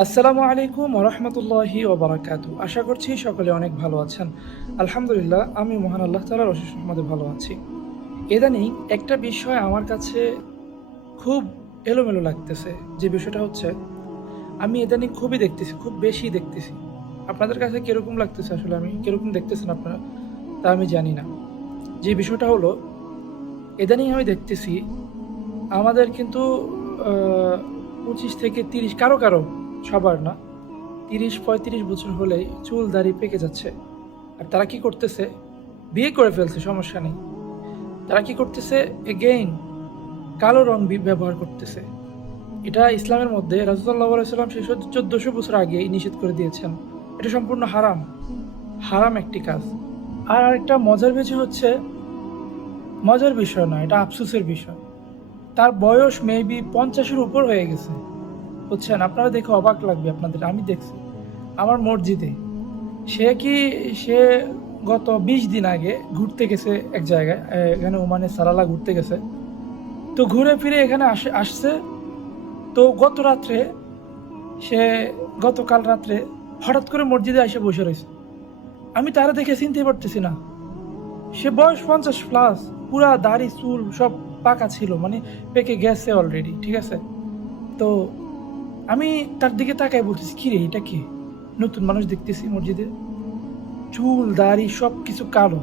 আসসালামু আলাইকুম ওরহমতুল্লাহি ওবারাকাতু। আশা করছি সকলে অনেক ভালো আছেন। আলহামদুলিল্লাহ, আমি মহান আল্লাহ তাআলার অশেষ রহমতে ভালো আছি। ইদানিং একটা বিষয় আমার কাছে খুব এলোমেলো লাগতেছে। যে বিষয়টা হচ্ছে, আমি ইদানিং খুবই দেখতেছি, খুব বেশি দেখতেছি। আপনাদের কাছে কিরকম লাগতেছে, আসলে আমি কিরকম দেখতেছেন আপনারা, তা আমি জানি না। যে বিষয়টা হলো, ইদানিং আমি দেখতেছি আমাদের কিন্তু 25 থেকে 30, কারো কারো, সবার না, 30-35 বছর হলেই চুল দাড়ি পেকে যাচ্ছে। আর তারা কি করতেছে? বিয়ে করে ফেলছে, সমস্যা নেই। তারা কি করতেছে? এগেইন কালো রং ব্যবহার করতেছে। এটা ইসলামের মধ্যে রাসূলুল্লাহ সাল্লাল্লাহু আলাইহি ওয়াসাল্লাম সেই 1400 বছর আগেই নিষেধ করে দিয়েছেন। এটা সম্পূর্ণ হারাম, হারাম একটি কাজ। আর আরেকটা মজার বিষয় হচ্ছে, মজার বিষয় না, এটা আফসোসের বিষয়, তার বয়স মেবি 50-এর উপর হয়ে গেছে। বুঝছেন? আপনারা দেখে অবাক লাগবে আপনাদের। আমি দেখছি আমার মসজিদে, সে গত 20 দিন আগে ঘুরতে গেছে এক জায়গায়, এখানে ওমানে সারালা ঘুরতে গেছে। তো ঘুরে ফিরে এখানে আসছে। তো সে গতকাল রাত্রে হঠাৎ করে মসজিদে এসে বসে রয়েছে। আমি তারা দেখে চিনতে পারতেছি না। সে বয়স 50+, পুরা দাড়ি চুল সব পাকা ছিল, মানে পেকে গেছে অলরেডি, ঠিক আছে? তো আমি তার দিকে তাকাই বলতেছি, কি রে, এটা কি? নতুন মানুষ দেখতেছি মসজিদে, চুল দাড়ি সব কিছু কালো,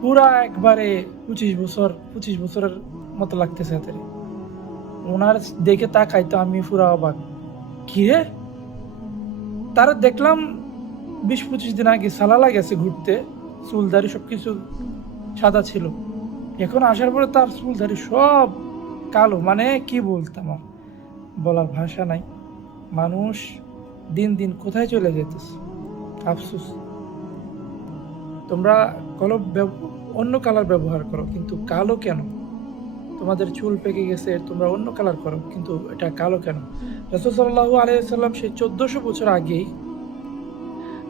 পুরা একবারে 25 বছরের মতো লাগতেছে হাতে। ওনার দেখে তাকাই তো আমি পুরা অবাক। কি রে? তারা দেখলাম 20-25 দিন আগে সালালা গেছে ঘুরতে, চুল দাড়ি সবকিছু সাদা ছিল। এখন আসার পরে তার চুল দাড়ি সব কালো, মানে কি বলতাম আর, বলার ভাষা নাই। মানুষ দিন দিন কোথায় চলে যেতেছে, আফসোস। তোমরা অন্য কালার ব্যবহার করো, কিন্তু কালো কেন? তোমাদের চুল পেকে গেছে, তোমরা অন্য কালার করো, কিন্তু এটা কালো কেন? রাসূল সাল্লাল্লাহু আলাইহি ওয়াসাল্লাম সেই 1400 বছর আগেই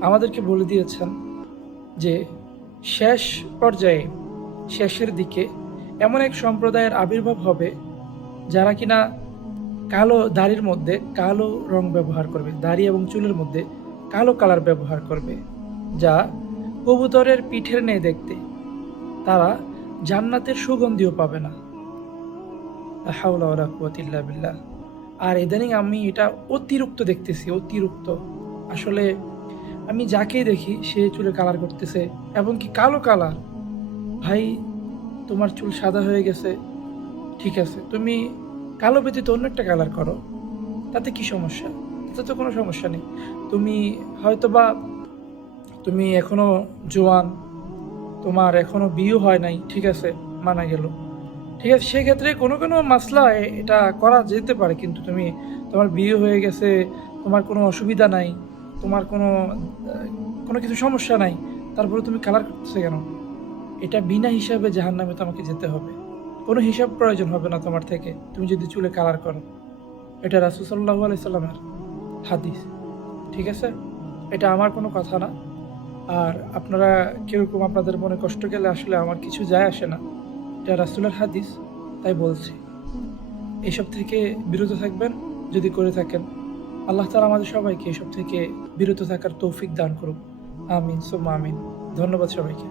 আমাদেরকে বলে দিয়েছেন যে শেষ পর্যায়ে, শেষের দিকে এমন এক সম্প্রদায়ের আবির্ভাব হবে যারা কিনা কালো দাড়ির মধ্যে কালো রং ব্যবহার করবে, দাড়ি এবং চুলের মধ্যে কালো কালার ব্যবহার করবে, যা কবুতরের পিঠের নেই দেখতে। তারা জান্নাতের সুগন্ধিও পাবে না। লা হাওলা ওয়ালা কুওয়াতা ইল্লা বিল্লাহ। আর ইদানিং আমি এটা অতিরিক্ত দেখতেছি, অতিরিক্ত। আসলে আমি যাকেই দেখি সে চুলে কালার করতেছে, এবং কি কালো কালার। ভাই, তোমার চুল সাদা হয়ে গেছে, ঠিক আছে, তুমি কালো ব্যতীত অন্য একটা কালার করো, তাতে কি সমস্যা? তাতে তো কোনো সমস্যা নেই। তুমি হয়তোবা, তুমি এখনো জোয়ান, তোমার এখনো বিয়ে হয় নাই, ঠিক আছে, মানা গেল, ঠিক আছে, সেক্ষেত্রে কোনো কোনো মাসলা এটা করা যেতে পারে। কিন্তু তোমার বিয়ে হয়ে গেছে, তোমার কোনো অসুবিধা নাই, তোমার কোনো কিছু সমস্যা নাই, তারপরে তুমি কালার করতেছে কেন? এটা বিনা হিসাবে জাহান্নামে তোমাকে যেতে হবে। কোনো হিসাব প্রয়োজন হবে না তোমার থেকে, তুমি যদি চুলে কালার করো। এটা রাসূল সাল্লাল্লাহু আলাইহি সাল্লামের হাদিস, ঠিক আছে? এটা আমার কোনো কথা না। আর আপনারা কিরকম, আপনাদের মনে কষ্ট গেলে আসলে আমার কিছু যায় আসে না। এটা রাসূলের হাদিস, তাই বলছি। এইসব থেকে বিরত থাকবেন যদি করে থাকেন। আল্লাহ তাআলা আমাদের সবাইকে এসব থেকে বিরত থাকার তৌফিক দান করুক। আমিন সুম্মা আমিন। ধন্যবাদ সবাইকে।